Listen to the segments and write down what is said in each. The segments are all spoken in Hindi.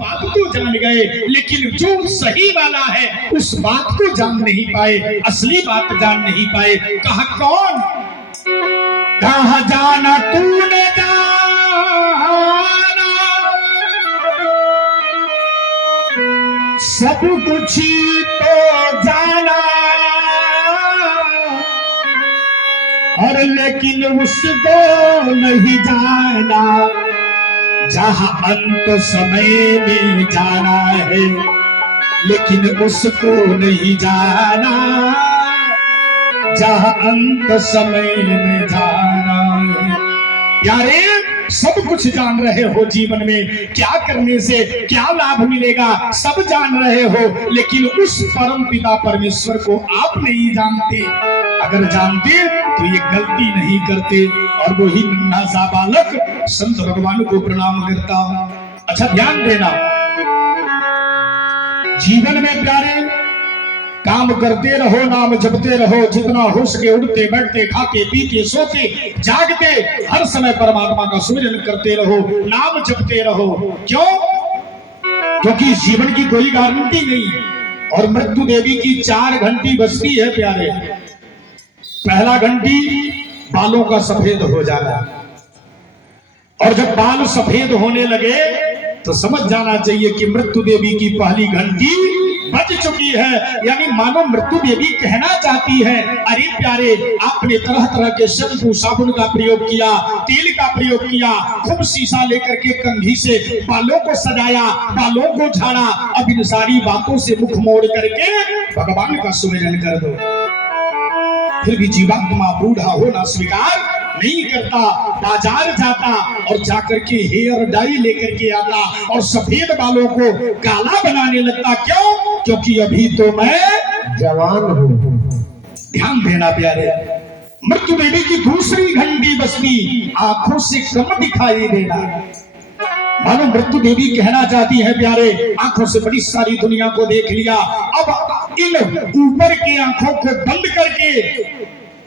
बात को जान गए, लेकिन जो सही वाला है उस बात को जान नहीं पाए, असली बात जान नहीं पाए। कहा कौन? कहा जाना तूने जाना सब कुछ तो जाना, और लेकिन उसको नहीं जाना जहां अंत समय में जाना है, लेकिन उसको नहीं जाना जहां अंत समय में जाना है। प्यारे, सब कुछ जान रहे हो जीवन में, क्या करने से क्या लाभ मिलेगा सब जान रहे हो, लेकिन उस परम पिता परमेश्वर को आप नहीं जानते। अगर जानते तो ये गलती नहीं करते। और वही नन्हा सा बालक संत भगवान को प्रणाम करता। अच्छा ध्यान देना, जीवन में प्यारे काम करते रहो, नाम जपते रहो, जितना हो सके उठते बैठते खाते पीते सोते जागते हर समय परमात्मा का सुमिरन करते रहो, नाम जपते रहो। क्यों? क्योंकि जीवन की कोई गारंटी नहीं, और मृत्यु देवी की 4 घंटी बजती है प्यारे। पहला घंटी बालों का सफेद हो जाना, और जब बाल सफेद होने लगे तो समझ जाना चाहिए कि मृत्यु देवी की पहली घंटी बज चुकी है। यानी मानो मृत्यु देवी कहना चाहती है, अरे प्यारे, आपने तरह तरह के शैम्पू साबुन का प्रयोग किया, तेल का प्रयोग किया, खूब शीशा लेकर के कंघी से बालों को सजाया, बालों को झाड़ा, अब इन सारी बातों से मुख मोड़ करके भगवान का सुमिरन कर दो। फिर भी जीवात्मा बूढ़ा होना स्वीकार नहीं करता, बाजार जाता और जाकर के हेयर डाई लेकर के आता और सफेद बालों को काला बनाने लगता। क्यों? क्योंकि अभी तो मैं जवान हूं। ध्यान देना प्यारे, मृत्यु देवी की दूसरी घंटी बजती, आंखों से कम दिखाई देना। मानो मृत्यु देवी कहना चाहती है, प्यारे, आंखों से बड़ी सारी दुनिया को देख लिया, अब इन ऊपर की आंखों को बंद करके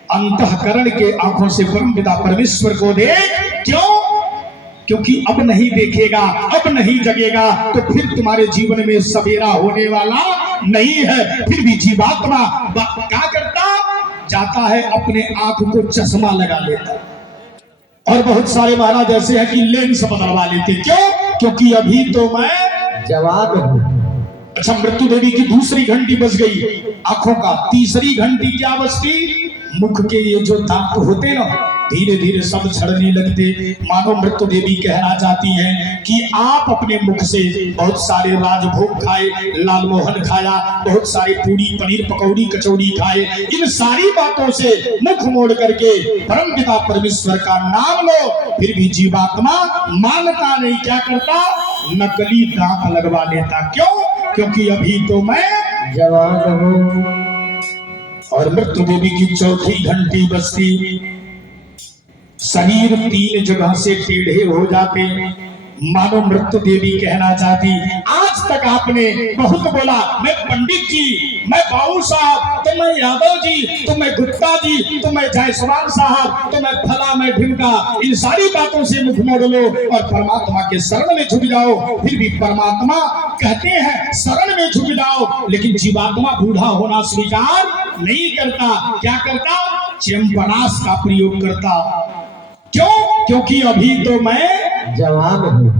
अंतःकरण के आंखों से परमपिता परमेश्वर को देख। क्यों? क्योंकि अब नहीं देखेगा, अब नहीं जगेगा तो फिर तुम्हारे जीवन में सवेरा होने वाला नहीं है। फिर भी जीवात्मा क्या करता? जाता है अपने आंख को चश्मा लगा लेता, और बहुत सारे महाराज ऐसे हैं कि लेंस बदलवा लेते। क्यों? क्योंकि अभी तो मैं जवान हूं। अच्छा, मृत्यु देवी की दूसरी घंटी बज गई आंखों का। तीसरी घंटी क्या बजती? मुख के ये जो दांत होते ना, धीरे धीरे सब झड़ने लगते। मानो मृत्यु देवी कहना चाहती हैं कि आप अपने मुख से बहुत सारे राजभोग खाए, लाल मोहन खाया, बहुत सारे पूरी पनीर पकौड़ी कचौड़ी खाए, इन सारी बातों से मुख मोड़ करके परमपिता परमेश्वर का नाम लो। फिर भी जीवात्मा मानता नहीं, क्या करता? नकली दांत लगवा लेता। क्यों? क्योंकि अभी तो मैं जवान हूं। और मृत्यु देवी की चौथी घंटी बजती, शरीर 3 जगह से टेढ़े हो जाते। मानो मृत्यु देवी कहना चाहती, आज तक आपने बहुत बोला, मैं पंडित जी, मैं बाबू साहब, तो मैं यादव जी, तो मैं गुप्ता जी, तो मैं जायसवाल साहब, तो मैं फला, मैं ढिमका, इन सारी बातों से मुख मोड़ लो और परमात्मा के शरण में झुक जाओ। फिर भी परमात्मा कहते हैं शरण में झुक जाओ, लेकिन जीवात्मा बूढ़ा होना स्वीकार नहीं करता। क्या करता? चंपनास का प्रयोग करता। क्यों? क्योंकि अभी तो मैं जवान हूं।